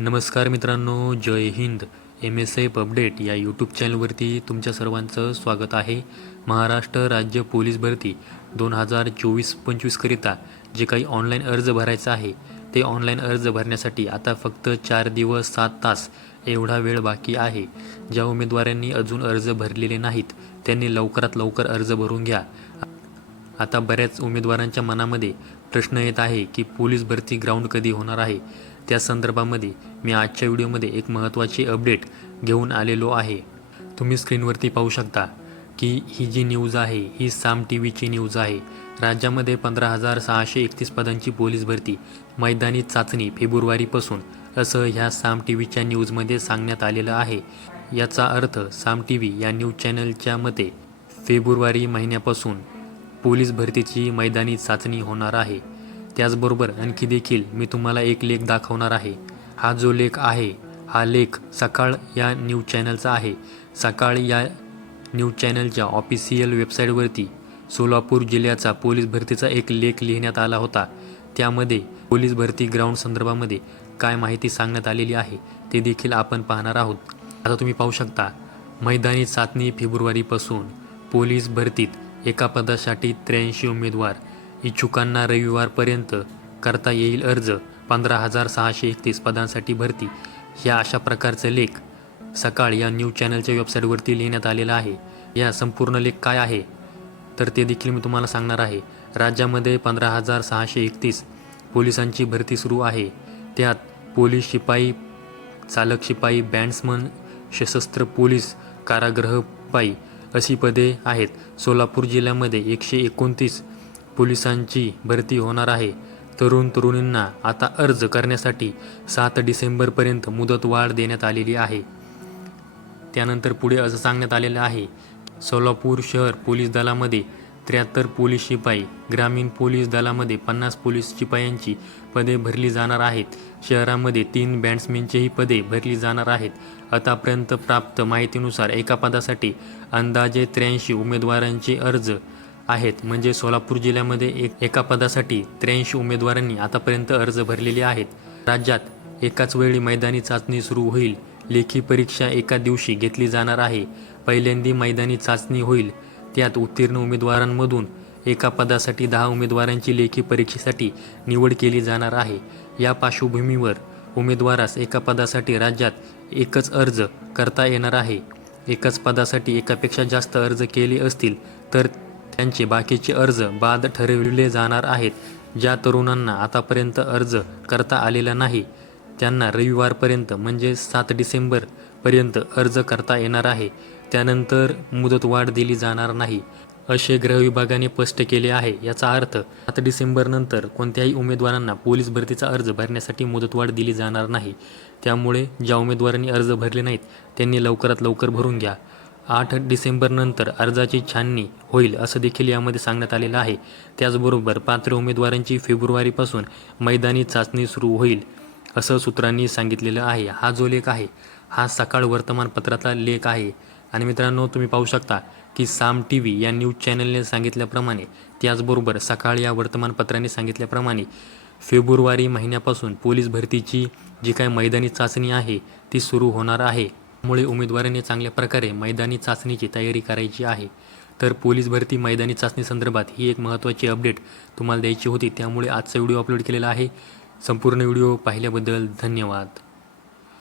नमस्कार मित्रांनो, जय Hind. MSF update या यूट्यूब चॅनलवरती तुमच्या सर्वांचं स्वागत आहे. महाराष्ट्र राज्य पोलीस भरती 2024-25 करिता जे काही ऑनलाईन अर्ज भरायचा आहे ते ऑनलाईन अर्ज भरण्यासाठी आता फक्त 4 दिवस 7 तास एवढा वेळ बाकी आहे. ज्या उमेदवारांनी अजून अर्ज भरलेले नाहीत त्यांनी लवकरात लवकर अर्ज भरून घ्या. आता बऱ्याच उमेदवारांच्या मनामध्ये प्रश्न येत आहे की पोलीस भरती ग्राउंड कधी होणार आहे. त्या संदर्भामध्ये मी आजच्या व्हिडिओमध्ये एक महत्त्वाची अपडेट घेऊन आलेलो आहे. तुम्ही स्क्रीनवरती पाहू शकता की ही जी न्यूज आहे ही साम TVची न्यूज आहे. राज्यामध्ये 15,631 पदांची पोलीस भरती मैदानी चाचणी फेब्रुवारीपासून असं ह्या साम TVच्या न्यूजमध्ये सांगण्यात आलेलं आहे. याचा अर्थ साम TV या न्यूज चॅनलच्या मते फेब्रुवारी महिन्यापासून पोलीस भरतीची मैदानी चाचणी होणार आहे. त्याचबरोबर आणखी देखील मी तुम्हाला एक लेख दाखवणार आहे. हा जो लेख आहे हा लेख सकाळ या न्यूज चॅनलचा आहे. सकाळ या न्यूज चॅनलच्या ऑफिशियल वेबसाईटवरती सोलापूर जिल्ह्याचा पोलीस भरतीचा एक लेख लिहिण्यात आला होता. त्यामध्ये पोलीस भरती ग्राउंड संदर्भामध्ये काय माहिती सांगण्यात आलेली आहे ते देखील आपण पाहणार आहोत. आता तुम्ही पाहू शकता, मैदानी चाचणी फेब्रुवारीपासून, पोलीस भरतीत एका पदासाठी 83 उमेदवार, इच्छुकांना रविवारपर्यंत करता येईल अर्ज, 15,631 पदांसाठी भरती. ह्या अशा प्रकारचे लेख सकाळ या न्यूज चॅनलच्या वेबसाईटवरती लिहिण्यात आलेला आहे. या संपूर्ण लेख काय आहे तर ते देखील मी तुम्हाला सांगणार आहे. राज्यामध्ये 15,631 पोलिसांची भरती सुरू आहे. त्यात पोलीस शिपाई, चालक शिपाई, बँड्समन, सशस्त्र पोलीस, कारागृहपाई अशी पदे आहेत. सोलापूर जिल्ह्यामध्ये 129 पोलिसांची भरती होणार आहे. तरुणींना आता अर्ज करण्यासाठी 7 डिसेंबरपर्यंत मुदतवाढ देण्यात आलेली आहे. त्यानंतर पुढे असं सांगण्यात आलेलं आहे, सोलापूर शहर पोलीस दलामध्ये 73 पोलीस शिपाई, ग्रामीण पोलीस दलामध्ये 50 पोलीस शिपायांची पदे भरली जाणार आहेत. शहरामध्ये 3 बँड्समॅनचीही पदे भरली जाणार आहेत. आतापर्यंत प्राप्त माहितीनुसार एका पदासाठी अंदाजे 83 उमेदवारांचे अर्ज आहेत. म्हणजे सोलापूर जिल्ह्यामध्ये एका पदासाठी 83 उमेदवारांनी आतापर्यंत अर्ज भरलेले आहेत. राज्यात एकाच वेळी मैदानी चाचणी सुरू होईल. लेखी परीक्षा एका दिवशी घेतली जाणार आहे. पहिल्यांदा मैदानी चाचणी होईल. त्यात उत्तीर्ण उमेदवारांमधून एका पदासाठी 10 उमेदवारांची लेखी परीक्षेसाठी निवड केली जाणार आहे. या पार्श्वभूमीवर उमेदवारास एका पदासाठी राज्यात एकच अर्ज करता येणार आहे. एकाच पदासाठी एकापेक्षा जास्त अर्ज केले असतील तर त्यांचे बाकीचे अर्ज बाद ठरविले जाणार आहेत. ज्या तरुणांना आतापर्यंत अर्ज करता आलेला नाही त्यांना रविवारपर्यंत म्हणजे 7 डिसेंबरपर्यंत अर्ज करता येणार आहे. त्यानंतर मुदतवाढ दिली जाणार नाही असे गृह विभागाने स्पष्ट केले आहे. याचा अर्थ 7 डिसेंबरनंतर कोणत्याही उमेदवारांना पोलीस भरतीचा अर्ज भरण्यासाठी मुदतवाढ दिली जाणार नाही. त्यामुळे ज्या उमेदवारांनी अर्ज भरले नाहीत त्यांनी लवकरात लवकर भरून घ्या. 8 डिसेंबरनंतर अर्जाची छाननी होईल असं देखील यामध्ये सांगण्यात आलेलं आहे. त्याचबरोबर पात्र उमेदवारांची फेब्रुवारीपासून मैदानी चाचणी सुरू होईल असं सूत्रांनी सांगितलेलं आहे. हा जो लेख आहे हा सकाळ वर्तमानपत्रातला लेख आहे. आणि मित्रांनो, तुम्ही पाहू शकता की साम TV या न्यूज चॅनलने सांगितल्याप्रमाणे, त्याचबरोबर सकाळ या वर्तमानपत्राने सांगितल्याप्रमाणे फेब्रुवारी महिन्यापासून पोलीस भरतीची जी काही मैदानी चाचणी आहे ती सुरू होणार आहे. त्यामुळे उमेदवारांनी चांगल्या प्रकारे मैदानी चाचणीची तयारी करायची आहे. तर पोलीस भरती मैदानी चाचणी संदर्भात ही एक महत्त्वाची अपडेट तुम्हाला द्यायची होती. त्यामुळे आजचा व्हिडिओ अपलोड केलेला आहे. संपूर्ण व्हिडिओ पाहिल्याबद्दल धन्यवाद.